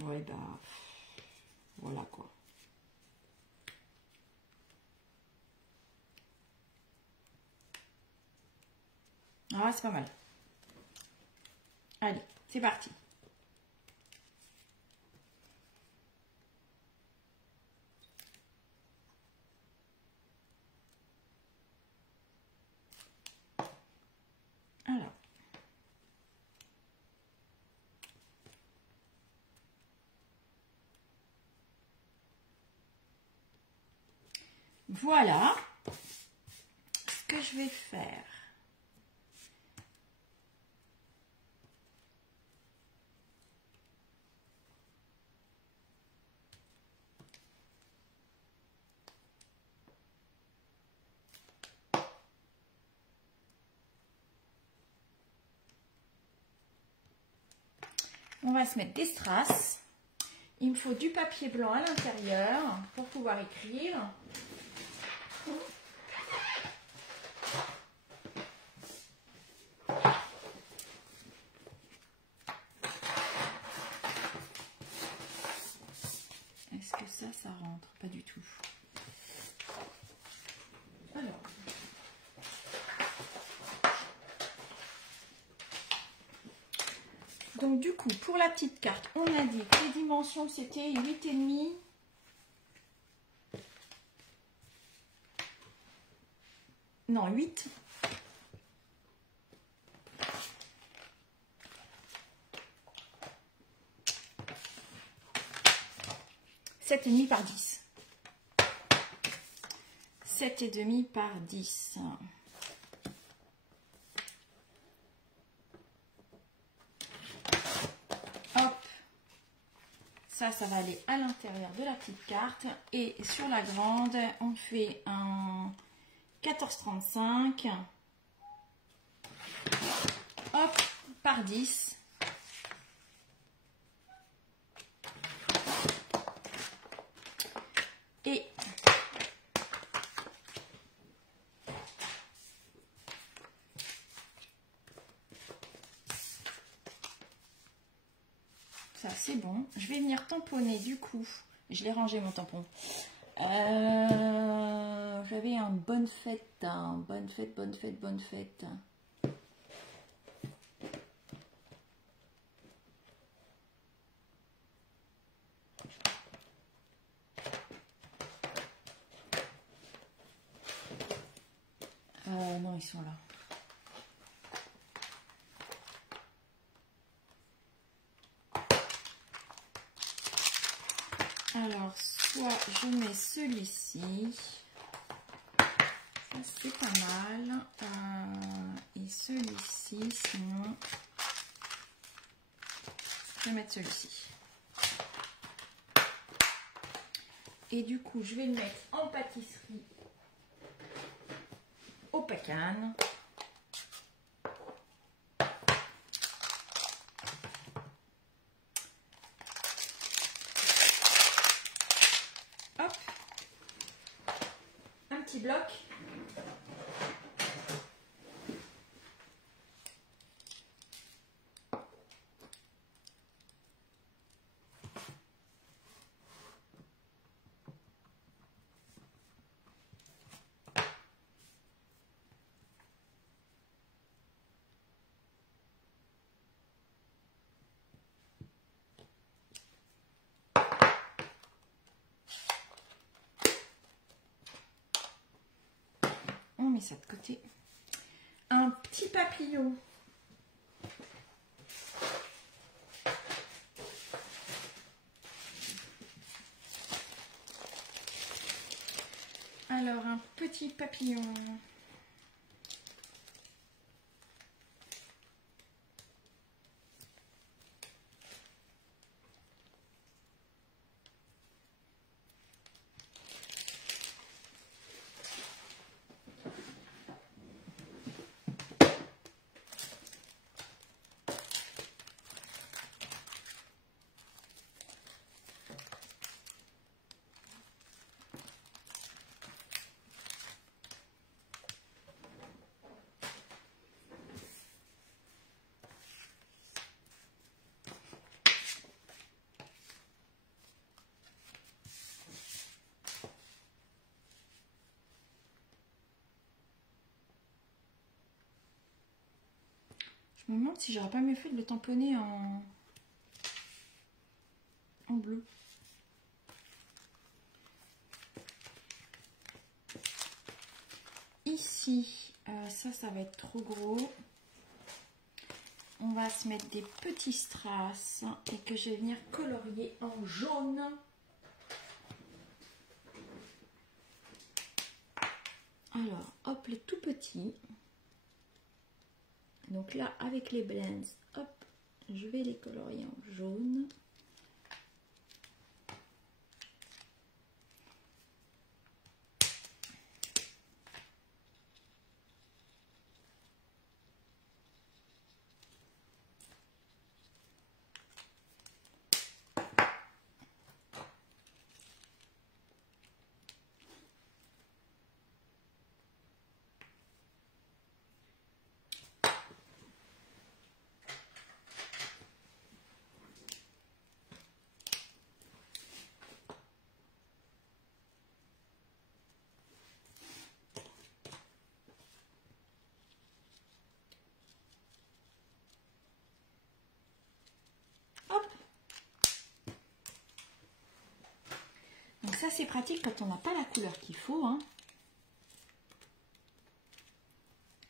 Ouais, bah, voilà quoi. Ah, c'est pas mal. Allez, c'est parti. Alors. Voilà ce que je vais faire. On va se mettre des strass. Il me faut du papier blanc à l'intérieur pour pouvoir écrire. Est-ce que ça rentre? Pas du tout. Alors. Donc du coup, pour la petite carte, on a dit que les dimensions, c'était 8,5. Non, 8. Et demi par 10. 7,5 par 10. Hop. Ça va aller à l'intérieur de la petite carte. Et sur la grande, on fait un 14,35. Hop, par 10. Et ça c'est bon. Je vais venir tamponner du coup. Je l'ai rangé mon tampon. J'avais un bonne fête, hein. Bonne fête, bonne fête, bonne fête. Non, ils sont là. Alors, soit je mets celui-ci. Ça, c'est pas mal. Et celui-ci, sinon, je vais mettre celui-ci. Et du coup, je vais le mettre en pâtisserie au Pacane. Hop, un petit bloc. On met ça de côté. Un petit papillon. Alors, un petit papillon. Je me demande si j'aurais pas mieux fait de le tamponner en bleu. Ici, ça va être trop gros. On va se mettre des petits strass et que je vais venir colorier en jaune. Alors, hop, les tout petits. Donc là, avec les blends, hop, je vais les colorier en jaune. ça c'est pratique quand on n'a pas la couleur qu'il faut. Hein.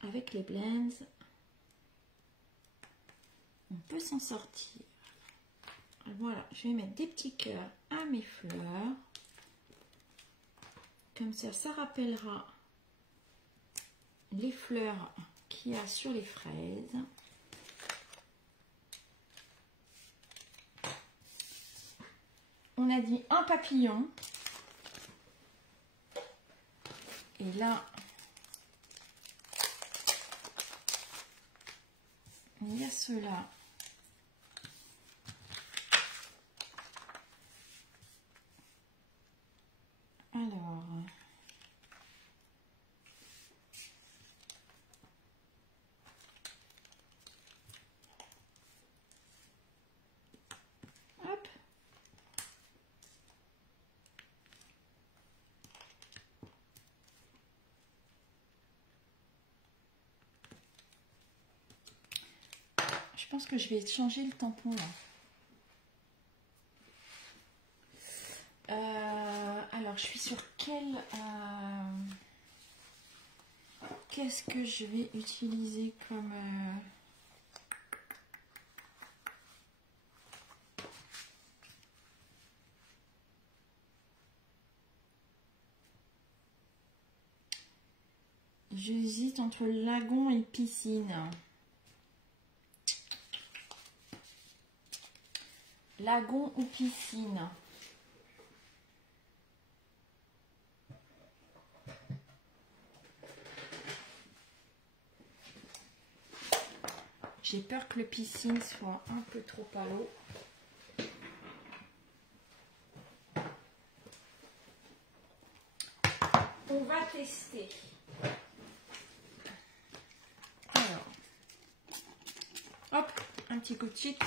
Avec les blends, on peut s'en sortir. Voilà, je vais mettre des petits cœurs à mes fleurs. Comme ça rappellera les fleurs qu'il y a sur les fraises. On a dit un papillon. Et là, il y a ceux-là. Alors, hop. Je pense que je vais changer le tampon là. Alors, je suis sur quel... Qu'est-ce que je vais utiliser comme... J'hésite entre lagon et piscine. Lagon ou piscine? J'ai peur que le piscine soit un peu trop à l'eau. On va tester. Alors, hop, un petit coup de chic.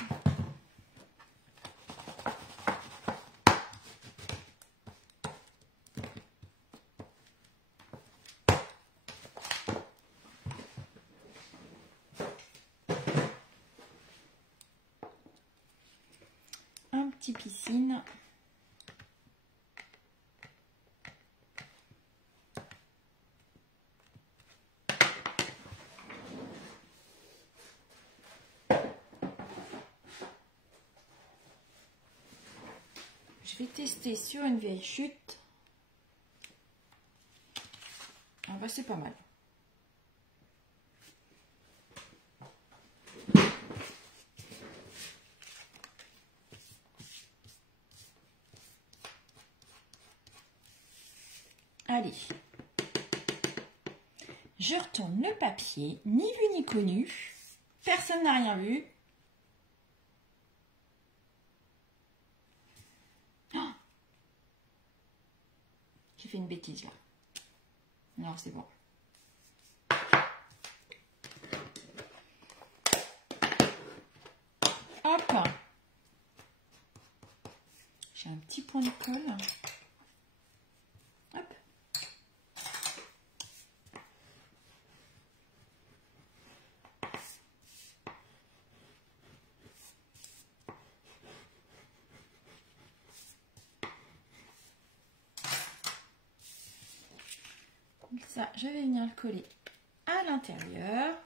Un petit piscine. Je vais tester sur une vieille chute. Ah bah c'est pas mal. Allez. Je retourne le papier, ni vu ni connu. Personne n'a rien vu. Oh, j'ai fait une bêtise là. Non, c'est bon. Hop. J'ai un petit point de colle. Hop. Comme ça, je vais venir le coller à l'intérieur.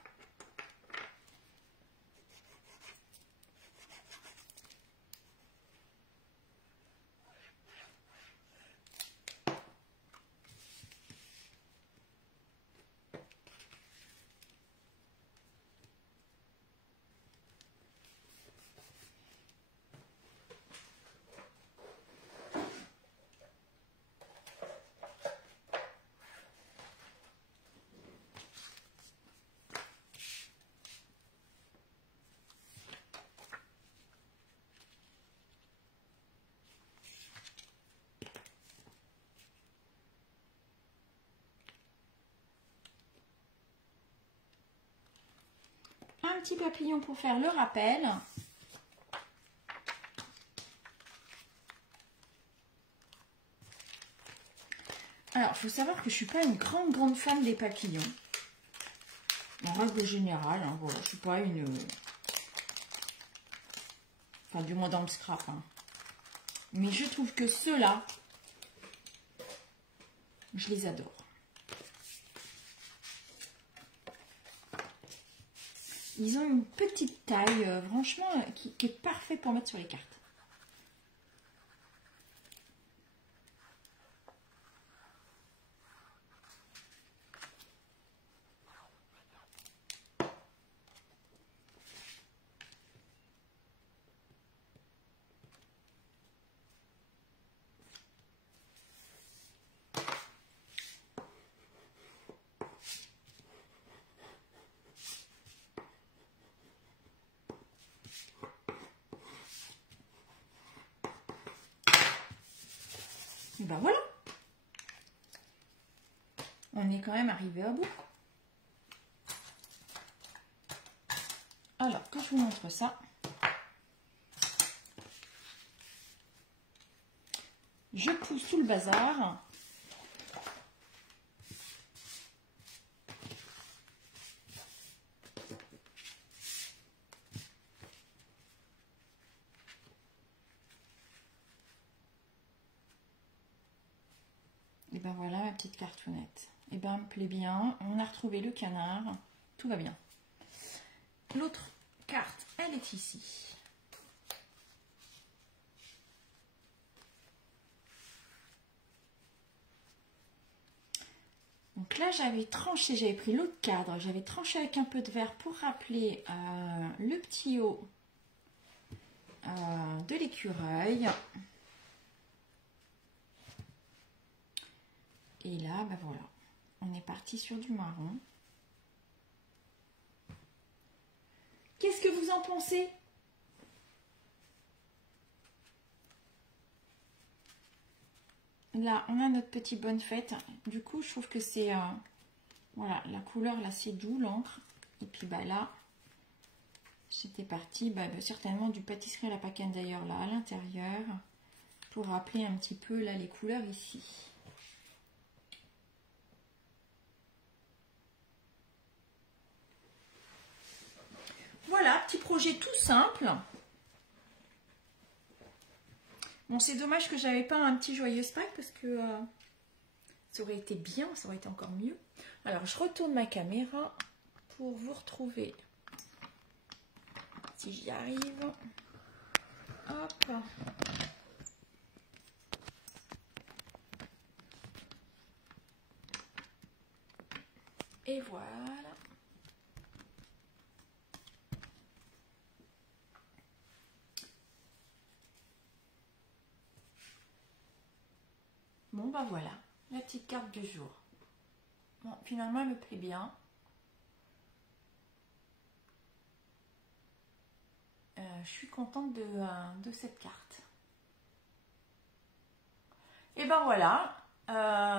Un petit papillon pour faire le rappel. Alors, il faut savoir que je ne suis pas une grande fan des papillons. En règle générale, hein, voilà, je ne suis pas une... Enfin, du moins dans le scrap. Hein. Mais je trouve que ceux-là, Je les adore. Ils ont une petite taille, franchement, qui est parfait pour mettre sur les cartes. Et ben voilà, on est quand même arrivé à bout. Alors que je vous montre ça, je pousse tout le bazar. Et ben voilà ma petite cartonnette. Et ben elle me plaît bien. On a retrouvé le canard. Tout va bien. L'autre carte, elle est ici. Donc là j'avais tranché, j'avais pris l'autre cadre, j'avais tranché avec un peu de verre pour rappeler le petit haut de l'écureuil. Et là, ben voilà, on est parti sur du marron. Qu'est-ce que vous en pensez? Là, on a notre petit bonne fête. Du coup, je trouve que c'est... voilà, la couleur, là, c'est doux, l'encre. Et puis, bah là, c'était parti. Certainement du pâtisserie à la pacane, d'ailleurs, là, à l'intérieur. Pour rappeler un petit peu, là, les couleurs ici. Voilà, petit projet tout simple. Bon, c'est dommage que j'avais pas un petit joyeux Pâques parce que ça aurait été bien, ça aurait été encore mieux. Alors, je retourne ma caméra pour vous retrouver. Si j'y arrive. Hop. Et voilà. Bon, bah voilà, la petite carte du jour. Bon, finalement, elle me plaît bien. Je suis contente de cette carte. Et ben voilà.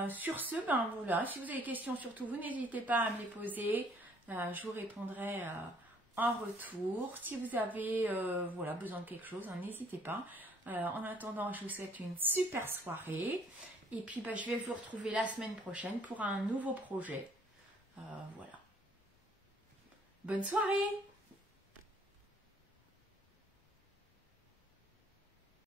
Sur ce, ben voilà. Si vous avez des questions, surtout, vous n'hésitez pas à me les poser. Je vous répondrai en retour. Si vous avez voilà, besoin de quelque chose, n'hésitez pas. En attendant, je vous souhaite une super soirée. Et puis, ben, je vais vous retrouver la semaine prochaine pour un nouveau projet. Voilà. Bonne soirée!